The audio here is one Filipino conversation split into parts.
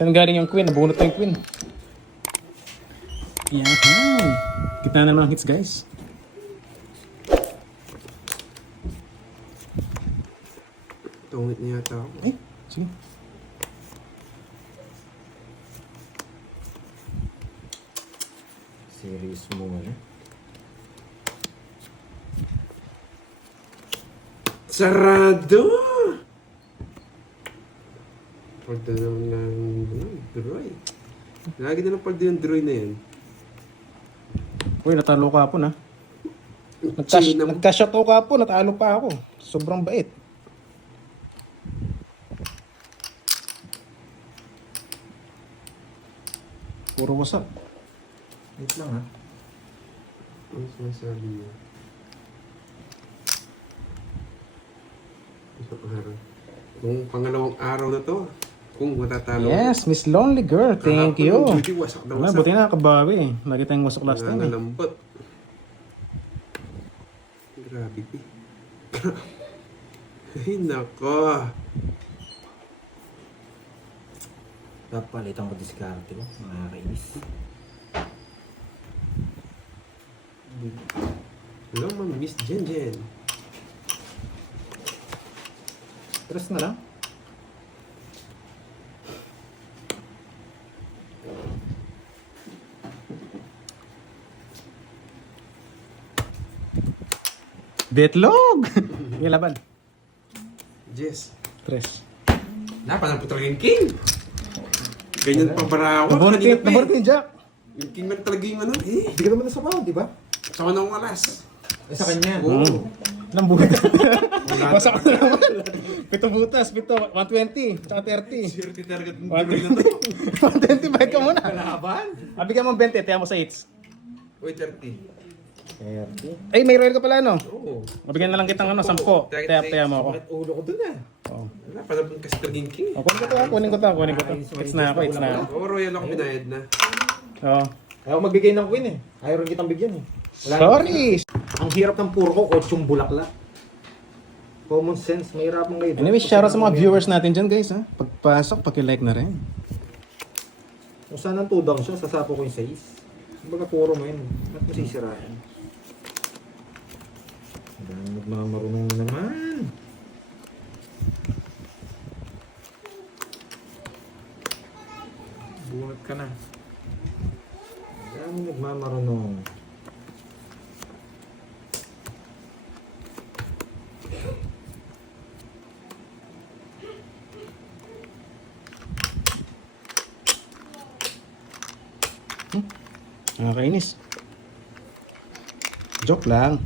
Saan galing yung queen? Nabunot na yung queen. Yan. Kita na ng hits, guys. Tungit niya yata ako. Eh, sige. Serious mo ano? Sarado! Palda naman ng droy. Lagi na lang palda yung droy na yan. Uy, natalo ka po na. China mo. Nagka-shot ako ka po, natalo pa ako. Sobrang bait. Puro wasak. Wait lang ha. Ano sinasabi niya? Isang araw. Kung pangalawang araw na to, kung matatalo. Yes, Miss Lonely Girl. Thank you. Duty, wasak na Wala, wasak. buti na kabawi eh. Lagi tayong wasak last time eh. Nangalambot. Grabe ko. Ay, nako. Papalitan ko diskarte ko. Nakakainis. Hello, Ma'am Miss Jen Jen. Tres na lang. Betlog! Yung laban. Jess. Tres. Napan po talaga yung king. Ganyan pa para ako. Naborot Kanina pa eh. yung Jack. Yung king lang talaga yung ano eh. Hindi ka naman nasabaw, di ba? Saka nang alas. Eh sa kanya. Oo. Ilang butas? Wasak na naman. Pito butas, pito. 120, tsaka 30. Swerte target ng 120. droid na to. 120, bayad ka muna. Kalaban? Bigyan mo 20, tiyan mo sa hits. Uy, 30. 30. Ay, may royal ka pala, no? Oo. Mabigyan na lang kitang ano, 10. Tiyan mo ako. Bakit ulo ko dun ah? Oo. Wala, pala kasi talaga yung king. Oh, kunin ko to. Hits na ako, hits na ako. Oo, royal ako binayad na. Oo. Ayaw magbigay ng queen eh. Ayaw rin kitang bigyan eh. Sorry! Ang hirap ng puro ko, 8 bulaklak. Common sense, mahirapan kayo. Anyway, shoutout sa mga viewers natin dyan, guys, ha? Pagpasok, pakilike na rin. Kung saan ang tudang siya, sasapo ko yung 6. Kumbaga puro mo yun. Ba't masisiraan? Nagmamarunong naman. Bunot ka na. Dami nagmamarunong. Nakakainis. Joke lang.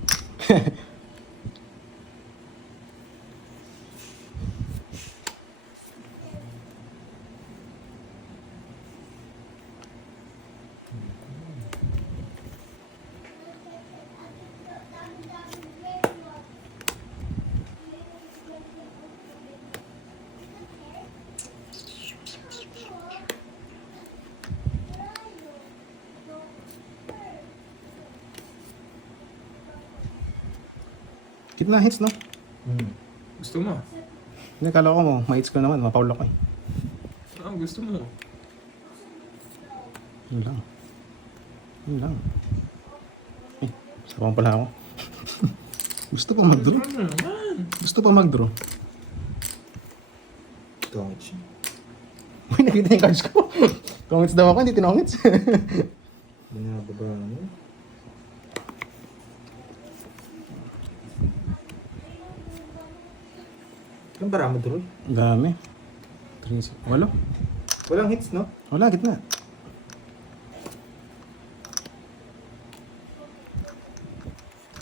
Kitna hits, no? Gusto mo? Hindi, kala ko mo, ma-hits ko naman, mapaulak ko eh. Ah, gusto mo? Yun lang. Yun lang. Eh, sabang pala ako. Gusto pa mag-draw. Ano naman? Gusto pa mag-draw. Tungit siya. Uy, nakita yung cards ko. Tongits daw ako, hindi tinongits. Binababa mo. Ang bara mo, Droy? Ang dami. 3, 8. Walang hits, no? Wala, gitna.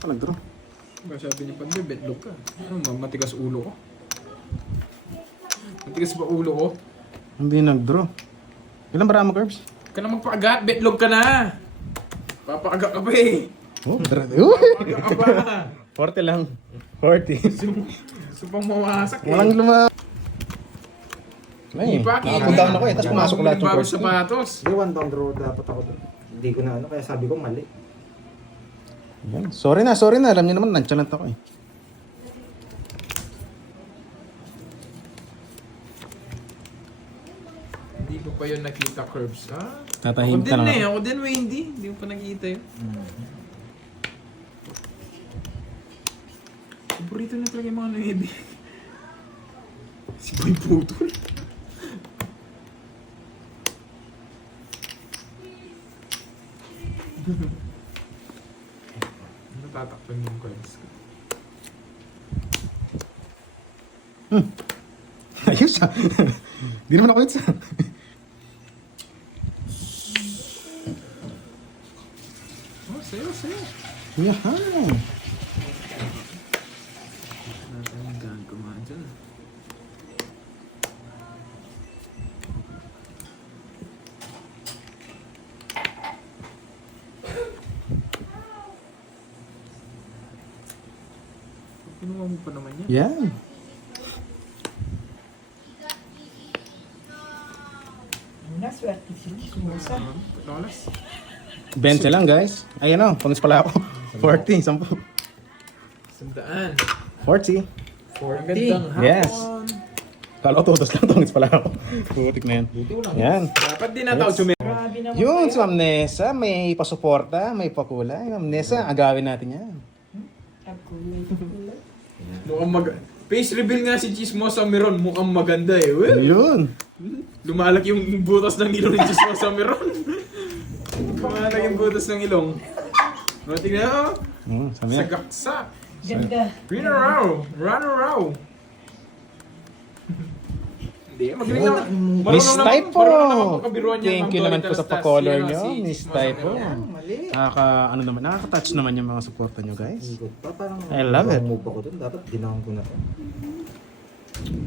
Nag-draw. Ba sabi niya pa, betlog ka. Ano, matigas ulo ko? Matigas ba ulo ko? Hindi nag-draw. Ilan bara mo, Curbs? Huwag ka na magpaagat, betlog ka na! Papaaga ka pa eh! Oh, Papaaga ka pa! 40 lang. 40. Gusto pang mawasak eh. Walang luma. Ay, Ipa, nakapunta ako eh, tapos pumasok lahat yung bago first game. sapatos. Hindi, one down draw dapat ako doon. Hindi ko na ano, kaya sabi ko mali. Yan. Sorry na. Alam niyo naman, nonchalant ako eh. Hindi ko pa yun nakita curves. Tatahimik ka Ako din lang. ako din hindi ko pa nakita yun. Paborito na talaga yung mga nuebe. Si Boy Putol. Natatakpan yung coins ko. Ayos ah. Di naman ako yun sa... Oh, sayo. Yahan. Natin yung gaan kumain dyan. Pinuha mo pa naman yan. Yan. Naswerte si Chismosa. Panolas. 20 lang guys. Ayan o, pangis pala ako. 40, 10. Sandaan. 40. Magandang hapon. Yes. Kala ko todos lang, pangis pala ako. Putik na yan. Buti ko lang. Yan. Dapat din natawag sumira. Grabe naman Yun, si kayo. Ma'am Nessa, may pasuporta, may pakulay. Ma'am Nessa, agawin natin yan. Agkulay. Mukhang face reveal nga si Chismosa Meron. Mukhang maganda eh. Well, Yun. lumalaki yung butas ng ilong ni Chismosa Meron. Lumalaki yung butas ng ilong. O, tingnan mo. Sabi niya. Sagaksak. Ganda. Run around. Hindi, magaling naman. Miss Typo! Marunong naman po kabiruan niya. Thank you Ma'am naman Dolly po sa Talastas. pa-color Yan, nyo, si Miss Chismosa Typo. Meron. Mali. Nakaka-touch naman yung mga suporta nyo guys. Ikot pa, parang I love it. move ako dun. Dapat dinahon ko na to.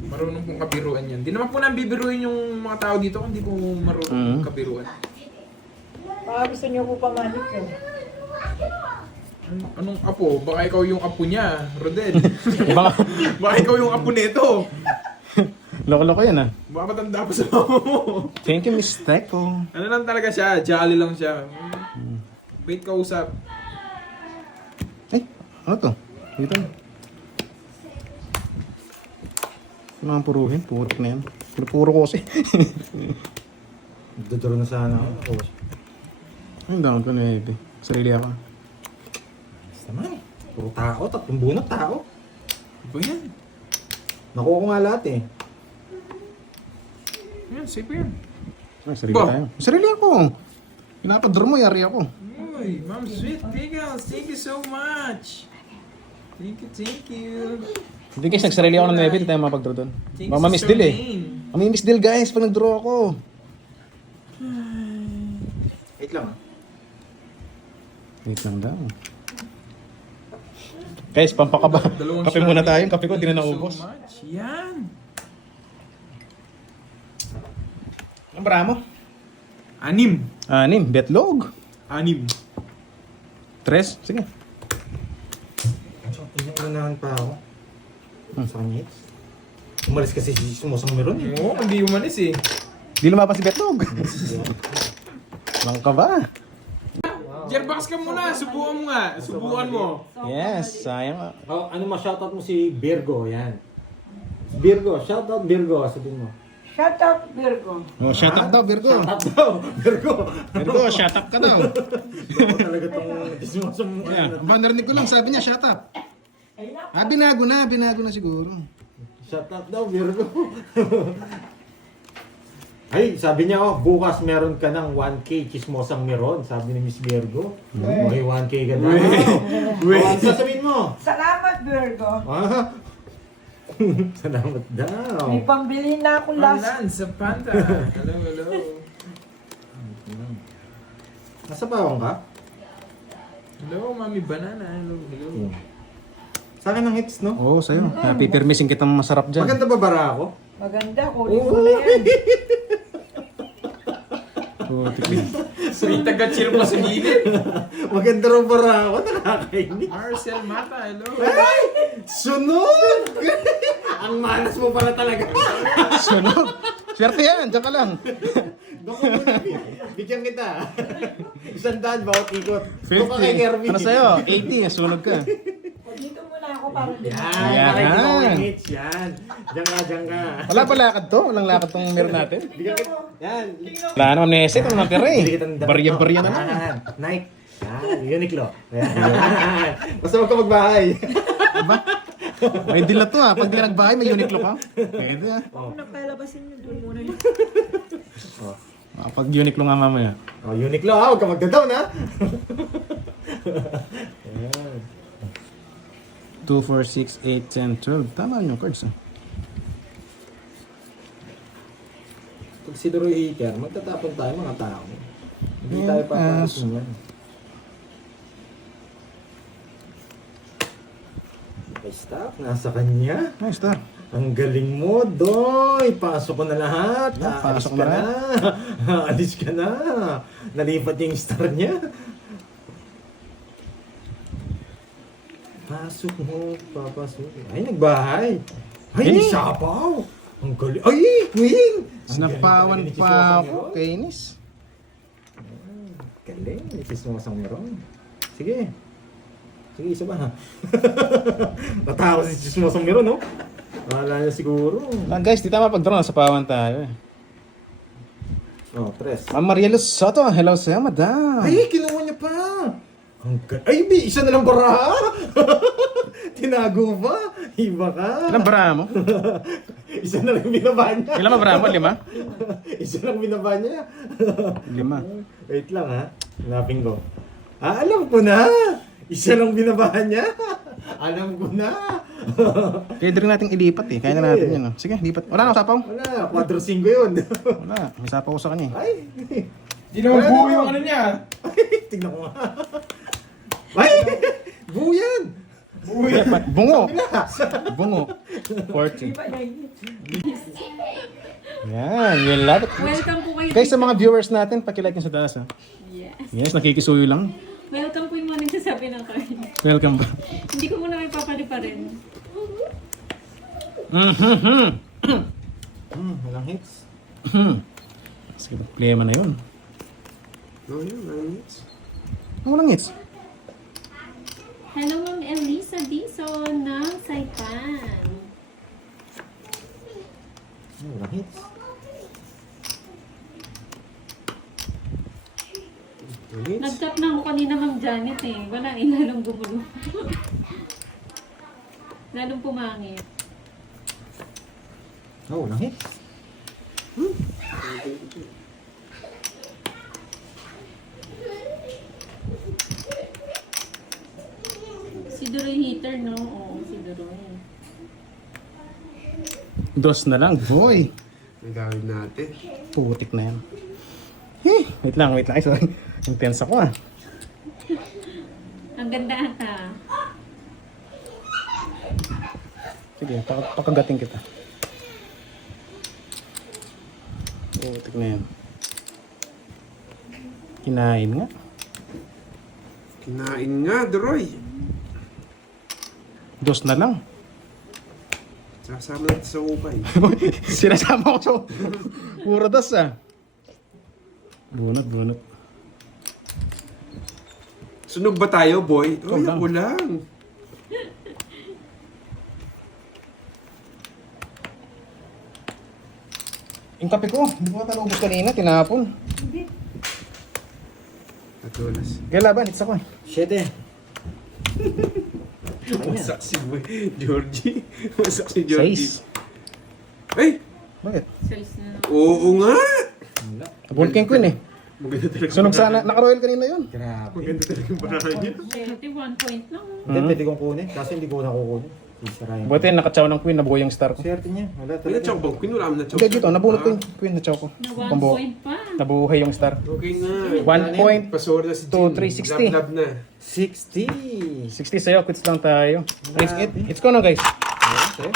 Marunong pong kabiruan yan. Di naman po nang bibiruin yung mga tao dito kung di po marunong kabiruan. Baka gusto niyo po pamanik yun. Anong apo? Baka ikaw yung apo niya, Rodel. Baka, Baka ikaw yung apo nito. loko-loko yan ah. Baka matanda pa sa mama mo. Thank you, Miss Typo. Ano lang talaga siya, jolly lang siya. Bait kausap. Ay, ano to? Dito na. Mga puruhin, putik na yan. Puro ko kasi. Duduro na sana ako. Ay, down ko na eh. Sarili ako. Basta man. Puro tao. Tatlong bunot tao. Ba yan? Nakuha ko nga lahat eh. Yan, safe yan. Ay, sarili Ba? tayo. Sarili ako. Pinapadro mo, yari ako. Uy, Ma'am Sweet Pickles, thank you so much. Thank you. Hindi guys, nagsarili ako ng 9, hindi tayo mapagdraw doon. Thank you, Mama Miss Sir Dil eh. Maine. Mami Miss Dil guys, pag nag-draw ako. Wait lang ah. Wait lang daw. Guys, pampakaba. Dalawang Kape muna shot. tayo. Yung kape ko, di na Thank you naubos. so much. Yan. Ang bara mo? 6. 6, betlog. 6. 3, sige. Inuunahan pa ako. Sa kanya eh. Umalis kasi si Sumusang meron eh. Oo, hindi umalis eh. Di lumabas si betlog. Bangka ba? Jerbox ka muna, subukan mo nga. Subukan mo. Yes, sayang. Oh, ano ma-shoutout mo si Virgo, yan. Virgo, shoutout Virgo, sabihin mo. Shut up, Virgo. Oh, shut up daw, Virgo. Shoutout daw, Virgo. Virgo, shut up ka daw. Ako talaga itong Sumusang Ayan, ba narinig ko lang, sabi niya, shut up. Binago na siguro. Shoutout daw, Virgo. Ay, sabi niya, oh, bukas meron ka ng 1K chismosang meron, sabi ni Miss Virgo. Okay, 1K ka na. Ano sasabihin mo? Salamat, Virgo. Ah, salamat daw. May pambili na ako last. Panlan sa Panta. Hello. Nasa bawang ka? Hello, Mami Banana. Hello. Sa akin ang hits, no? Oo, sa'yo. Pipirmisin kitang masarap dyan. Maganda ba bara ako? Maganda, kunin ko na yan. Putik na. May taga-chill pa sa gilid. Maganda raw bara ako, nakakainis. Marcel Mata, hello. Ay! Sunog! Ang malas mo pala talaga. Sunog. Swerte yan, dyan ka lang. Doon ko muna, bigyan kita. 100 bawat ikot. Doon ka kay Kirby. Ano sa'yo? 80, sunog ka. O, dito muna ako para din. Yan, Yan. para hindi mawinits. Yan. Diyan ka. Wala ba lakad to? Walang lakad tong meron natin. Bigyan kita. Yan. Wala naman Nese, ito naman tira Bili eh. kita ng damit. Barya-barya na naman. Yan. Nike. Yan. Uniqlo. Yan. Basta huwag ka magbahay. May deal na to ah. Pag di ka nagbahay, may Uniqlo ka. Pwede ah. Kung napalabasin nyo, doon muna yun. Pag Uniqlo nga mamaya. Oh, Uniqlo ha. Huwag ka magda-down ha. Yan. 2, 4, 6, 8, 10, 12. Tama yung cards ah. Pag si Leroy Hiker, magtatapon tayo mga tao. Hindi tayo papasin yan. Okay, stop. Nasa kanya. Nice star. Ang galing mo, Doy! Pasok ko na lahat. Yeah, pasok Aalis mo ka na. Alis ka na. Nalipat yung star niya. Pasok mo, papasok. Ay, nagbahay. Ay, Eh? sapaw. Ang galing. Ay, win! Napawan pa ako, kainis. Galing, nipis mo sang meron. Sige. Sige, isa ba ha? Natawa si Chismosang meron, no? Wala niya siguro. Guys, di tama pag-draw. Sa pawan tayo eh. Oh, tres. Ma'am Mariela Soto, hello sa'yo, madam. Ay, kinuha niya pa! Ay, isa na lang baraha! Tinago ba? Iba ka! Ilang bara mo? Isa na lang binaba niya. Ilang ba bara mo? 5? Isa lang binaba niya. 5. Wait lang ha. Hanapin ko. Ah, alam ko na! Isa lang binaba niya. Alam ko na. Pwede rin natin ilipat eh. Kaya na natin yun. Oh. Sige, lipat. Wala na sapaw. Wala, 4-5 yun. Wala, may sapaw ko sa kanya eh. Ay! Di naman buo yung ano niya. Tignan ko nga. Ay! Buo yan! Buo yan. Bungo! Bungo. 40. Iba na yun. Yan, you love it. Welcome po kayo. Guys, sa mga viewers natin, pakilike nyo sa taas ha. Yes. Yes, nakikisuyo lang. Welcome po yung mga nagsasabi ng card. Welcome ba? Hindi ko muna may papalipa rin. Walang hits. Sige, problema na yun. No, yun, manits. Ang walang hits. Hello, Ma'am Elisa Dizon ng Saipan. Walang hits. Manits. Nag-tap na ako kanina, Ma'am Janet eh. Wala, lalong gumulo. Lalong pumangit. Oh, walang hits. Si Duroy Heater, no? Oo, si Duroy. Dos na lang, boy. Ang gawin natin. Putik na yan. Wait lang. Ay, sorry. Intense ako ah. Ang ganda ata. Sige, pakagating kita. Putik na yan. Kinain nga. Kinain nga, Droy. Dos na lang. Sasama natin sa upay. Sinasama ko so. Puro dos ah. Bunot. Sunog ba tayo, boy? Ikaw Oy, lang. ako lang. Yung kape ko, hindi ko ata naubos kanina, tinapon. Natulas. Kaya laban, it's ako eh. 7. Masak si boy. Georgie. Masak si Georgie. 6. Ay! Bakit? Size na. Oo nga! Abol king queen eh. Maganda talaga. Sunog sana, naka-royal kanina yun. Grabe. Maganda talaga yung barahan niya. 1 point lang. Hindi, pwede kong kunin. Kasi hindi ko nakukunin. Isarayan. Buti nakatsaw ng queen, nabuo yung star ko. Swerte niya. Wala May talaga. na-choke ba? Queen, wala naman na-choke. Hindi, dito, nabunot ko yung queen na chow ko. Na 1 Pambuo. point pa. Nabuhay yung star. Okay na. 1 point. Pasora na si To Jim. 360. Lab na. 60. 60 sa'yo, quits lang tayo. It's ko na guys. Okay.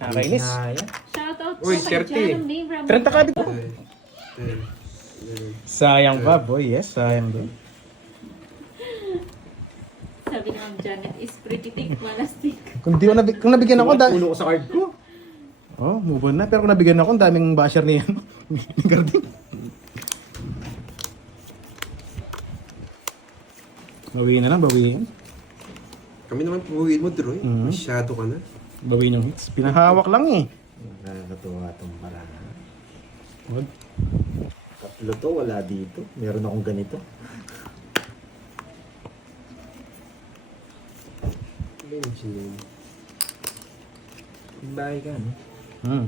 Nakakainis. Naya. Shoutout po Uy, kay 30. Janong Name Ramon. 30 ka dito. 10. Sayang ba, boy? Yes, sayang ba? Sabi ni Ma'am Janet, is pretty thick, walastik. Kung nabigyan ako, Ulo ko sa card ko. oh, move on na. Pero kung nabigyan ako, ang daming basher niyan. Ni Garding. Bawiin na lang, bawiin. Kami naman puhuin mo, Droy. Mhm. Masyado ka na. Bawin yung hits. Pinahawak lang eh. Nakakatuwa itong paraan. Wag. Tatlo to, wala dito. Meron akong ganito. Benjamin. Bahay ka, no? Hmm.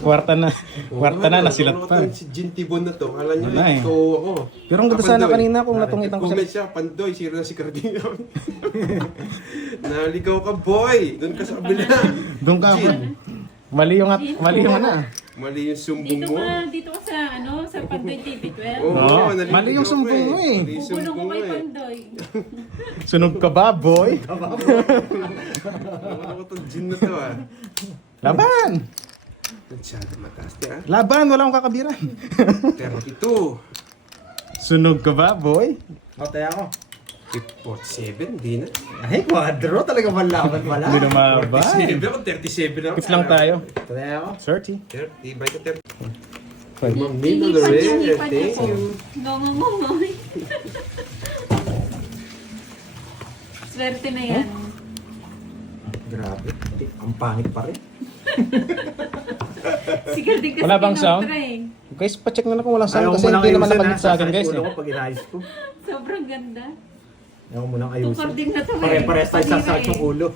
Kwarta na. Kwarta na, nasilat pa. Si Jin Tibon na to. Kala nyo, Wala eh. ito ako. Pero ang ganda sana kanina kung natungitan ko Comment sa... siya, Pandoy, zero na si Cardino. Naligaw ka, boy! Doon ka sa kabila. Doon ka. Mali yung ano. Mali yung sumbong Dito mo. dito ka sa, sa Pandoy TV 12. Oo, Oo, naligaw mali yung ka sumbong mo eh. Mali yung Kukulong ko sumbong mo kay eh. Pandoy. Sunog ka ba, boy? Ano ko itong Jin na to ah. Laban! Masyado mataas niya ah. Laban, wala akong kakabiran. 32. Sunog ka ba, boy? O, tayo ako. 47, di na. Ay, quadro. Talaga malaman pala. Hindi na mabay. 37 ako, 37 ako. Tips lang tayo. Tayo ako. 30. 30, by the 30. Five. Ma'am Nino Inipan niya, Lorel, inipan niya thank po. you. Ngongongoy. Swerte na yan. Grabe. Ang pangit pa rin. Sigal din kasi Wala bang sound? kinontra eh. Guys, pacheck na kung walang sound Ayaw kasi mo nang hindi naman ayusin, nabanggit ha? sa akin, guys. Sasakit ulo Eh. ko pag inayos ko. Sobrang ganda. Ayaw mo nang ayusin. Tukarding na to eh. Pare-pares tayo Panira sasakit yung eh. ulo.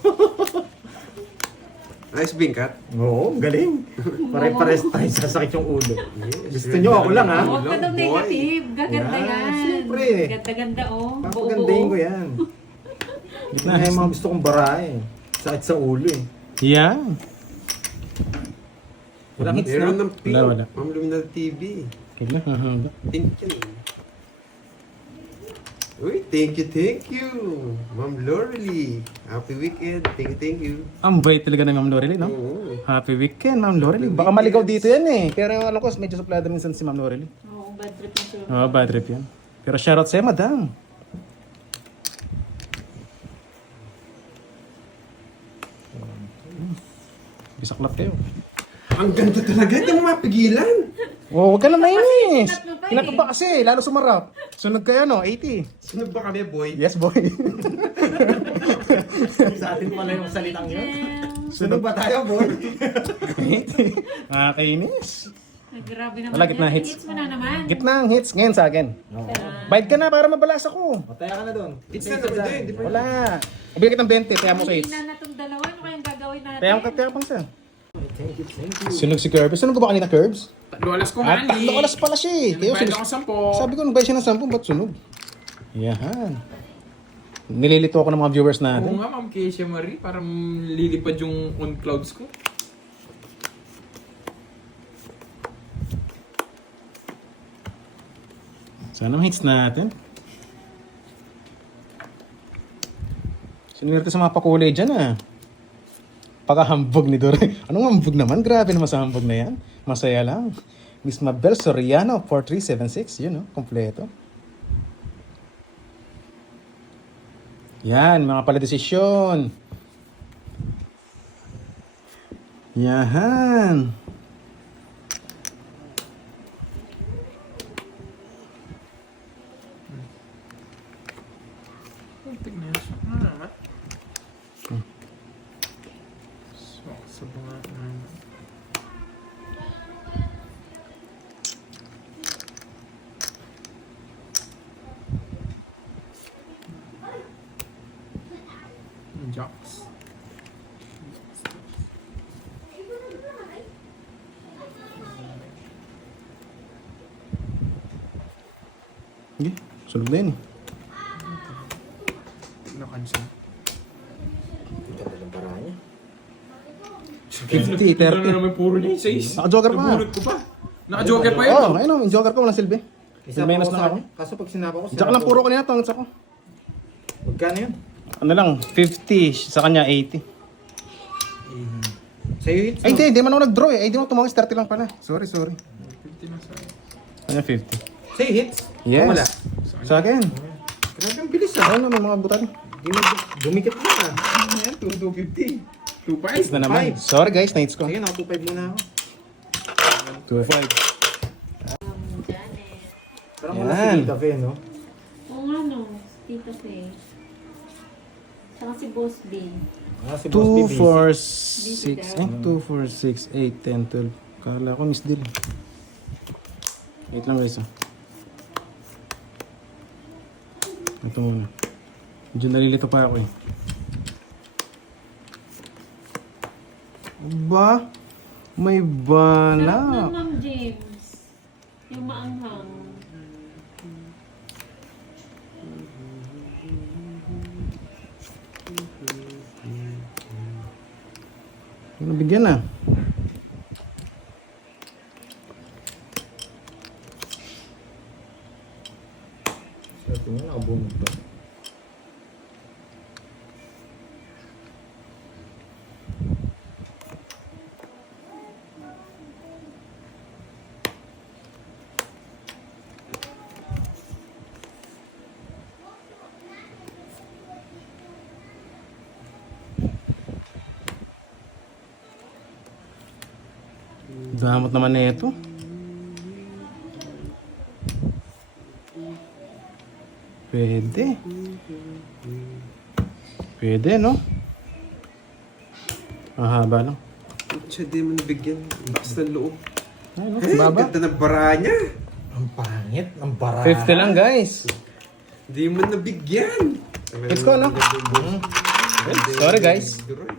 Nice bingkat. Oo, galing. Pare-pares tayo sasakit yung ulo. Gusto nyo ako lang, ha? Huwag ka daw Boy. negative. Gaganda Yan, yan. siyempre. Ganda-ganda oh. Papagandahin ko yan. Gitna. Yan yung mga gusto kong barahe. Sakit sa ulo eh. Yan. Walang hits Meron na. ng pink. Wala. Ma'am Luminal TV. Gitna. Pink yan. Uy, thank you. Ma'am Lorely. Happy weekend. Thank you. Ang bait talaga ng Ma'am Lorely, no? Oo. Happy weekend, Ma'am Lorely. Baka maligaw dito yan eh. Pero alam ko, medyo suplado minsan si Ma'am Lorely. Oo, bad trip na sure. Oo, bad trip yan. Pero shoutout sa'yo, madam. Bisaklap kayo. Ang ganda talaga. Hindi mo mapigilan. Oh, huwag ka na mainis. Sinat mo pa eh. Kinat mo pa kasi, lalo sumarap. Sunog kayo, no? 80. Sunog ba kami, boy? Yes, boy. Sa atin pala yung salitang yun. Damn. Sunog ba tayo, boy? 80. Nakakainis. Ay, grabe naman. Wala, gitna yan. hits. Hits mo na naman. Gitna ang hits ngayon sa akin. Oo. Bayad ka na para mabalas ako. Mataya ka na doon. It's na naman din. Di ba? Wala. Ibigay kitang 20, kaya mo sa Hindi hits. na natong dalawa. Ano kayang gagawin natin? Kaya pang siya. Thank you. Sunog si Curbs. Sunog ko ba kanina, Curbs? Tatlo alas ko, At Mandy. 3 oras pala siya eh. Kaya Nagbayad sunog. ako 10. Sabi ko, nagbayad siya ng 10, ba't sunog? Yan. Nililito ako ng mga viewers Oo natin. nga, Ma'am Keisha Marie. Parang lilipad yung on clouds ko. Sana ma-hits natin. Sinunod ko sa mga pakulay dyan ah. Pagkahambog ni Dore. Anong hambog naman? Grabe naman sa hambog na yan. Masaya lang. Miss Mabel Soriano, 4376. Yun, no? Kompleto. Yan, mga pala desisyon. Yahan. Tignan siya. Ano naman? So, sa mga... Jocks. Sige, sunog na yun. Tignan ka siya. Ganda ng paraan niya. 50, 30. Ano naman puro na yung 6. Naka-joker pa. Nabunot ko pa. Naka-joker pa yun. Oo, ayun o, yung joker ko, walang silbi. Isa May pa minus ako na sa ako. kanya. Kaso pag sinapa ko, Diyan lang puro ko nila, tongits ako. Magkano yun? Ano lang, 50, sa kanya 80. Sa'yo hits Ay, hindi man ako nag-draw eh. Ay, di mo tumangis, 30 lang pala. Sorry. 50 na sa... Kanya 50. Sa'yo hits? Yes. Wala. Sa akin. Grabe ang bilis ah. Ayun na, may mga butan. Di mo dumikit na ah. Ayan, 250. 2.5. Hits na naman. Five. Sorry guys, na-hits ko. Sige, naka 2.5 muna ako. 2-5. Janet. Parang wala si Yan. Tita Fe, no? Oo nga no. Tita Faye. Saka si Boss B. Si Boss 2, B, 4, Busy 6, daw. 2, 4, 6, 8, 10, 12. Kala ko miss deal. Wait lang guys. Ito muna. Medyo nalilito pa ako eh. Ba? May Sarap bala. nun, Ma'am James. Yung maanghang. Nabigyan na. Sa ito mo, nakabunod pa. Damot naman na ito. Pwede. Pwede, no? Mahaba lang. Siya di mo nabigyan. Lakas ng loob. Ay, no? Eh, Baba. ganda ng bara niya. Ang pangit, ang bara. 50 lang, guys. Di mo nabigyan. Let's go, no? Sorry, guys. Duroy.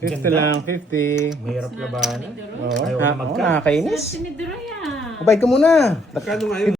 50 lang, 50. Mahirap labanan. Ni Duroy. Oo, Ayaw na magka. nakakainis. Swerte ni Duroy ah. Abay ka muna. Kano nga yun?